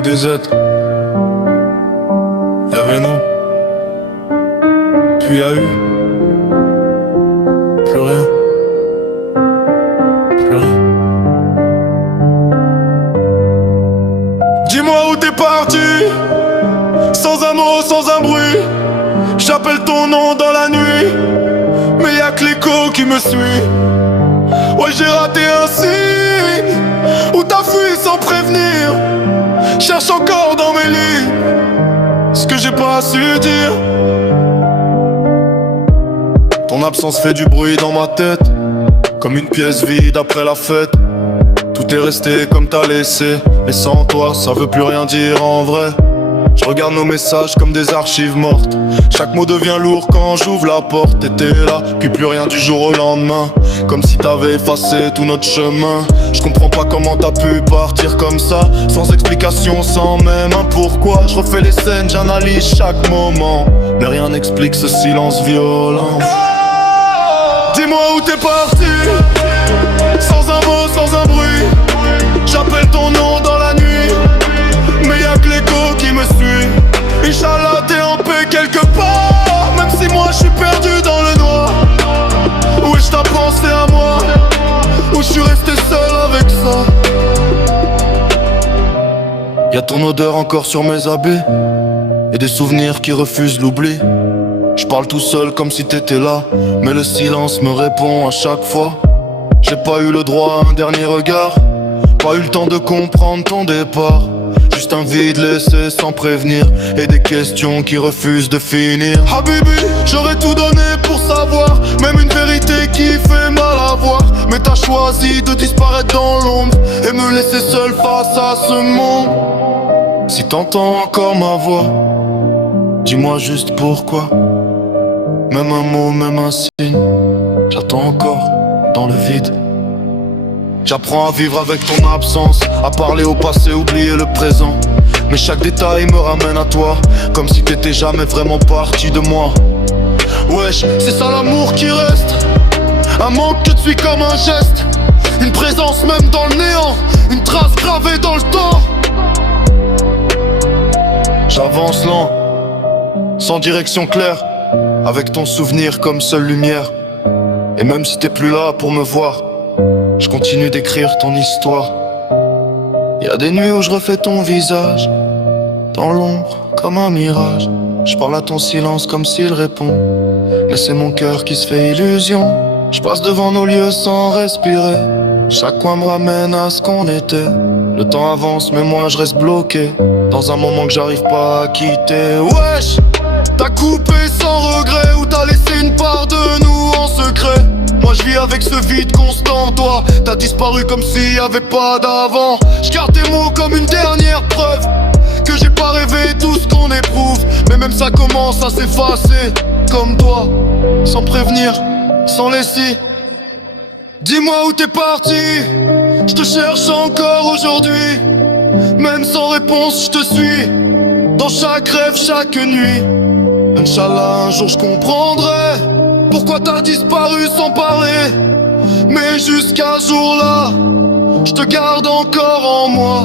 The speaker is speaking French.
DZ. Y'avait nous, puis y'a eu plus rien, plus rien. Dis-moi où t'es parti, sans un mot, sans un bruit. J'appelle ton nom dans la nuit, mais y'a que l'écho qui me suit. Ouais, j'ai raté un signe, où t'as fui sans prévenir. Cherche encore dans mes lits ce que j'ai pas su dire. Ton absence fait du bruit dans ma tête, comme une pièce vide après la fête. Tout est resté comme t'as laissé, mais sans toi ça veut plus rien dire en vrai. Je regarde nos messages comme des archives mortes. Chaque mot devient lourd quand j'ouvre la porte. T'étais là, puis plus rien du jour au lendemain, comme si t'avais effacé tout notre chemin. Je comprends pas comment t'as pu partir comme ça, sans explication, sans même un pourquoi. Je refais les scènes, j'analyse chaque moment, mais rien n'explique ce silence violent. Dis-moi où t'es parti, sans un mot, sans un bruit. J'appelle ton nom dans la nuit, mais y'a que l'écho qui me suit. Inch'Allah t'es en paix quelque part, même si moi je suis perdu dans le noir. Où est-ce que t'as pensé à moi, où je suis resté seul avec ça. Y'a ton odeur encore sur mes habits, et des souvenirs qui refusent l'oubli. Je parle tout seul comme si t'étais là, mais le silence me répond à chaque fois. J'ai pas eu le droit à un dernier regard, pas eu le temps de comprendre ton départ. Juste un vide laissé sans prévenir, et des questions qui refusent de finir. Habibi, j'aurais tout donné pour savoir, même une vérité qui fait mal à voir. Mais t'as choisi de disparaître dans l'ombre, et me laisser seul face à ce monde. Si t'entends encore ma voix, dis-moi juste pourquoi. Même un mot, même un signe, j'attends encore dans le vide. J'apprends à vivre avec ton absence, à parler au passé, oublier le présent. Mais chaque détail me ramène à toi, comme si t'étais jamais vraiment parti de moi. Wesh, c'est ça l'amour qui reste, un manque que tu suis comme un geste. Une présence même dans le néant, une trace gravée dans le temps. J'avance lent, sans direction claire, avec ton souvenir comme seule lumière. Et même si t'es plus là pour me voir, je continue d'écrire ton histoire. Y'a des nuits où je refais ton visage, dans l'ombre comme un mirage. Je parle à ton silence comme s'il répond, mais c'est mon cœur qui se fait illusion. Je passe devant nos lieux sans respirer, chaque coin me ramène à ce qu'on était. Le temps avance mais moi je reste bloqué, dans un moment que j'arrive pas à quitter. Wesh, t'as coupé sans regret, ou t'as laissé une part de nous en secret. Moi je vis avec ce vide constant, toi t'as disparu comme s'il y avait pas d'avant. Je garde tes mots comme une dernière preuve que j'ai pas rêvé tout ce qu'on éprouve. Mais même ça commence à s'effacer, comme toi, sans prévenir, sans laisser. Dis-moi où t'es parti, je te cherche encore aujourd'hui. Même sans réponse je te suis, dans chaque rêve, chaque nuit. Inch'Allah un jour je comprendrai pourquoi t'as disparu sans parler. Mais jusqu'à ce jour-là, je te garde encore en moi.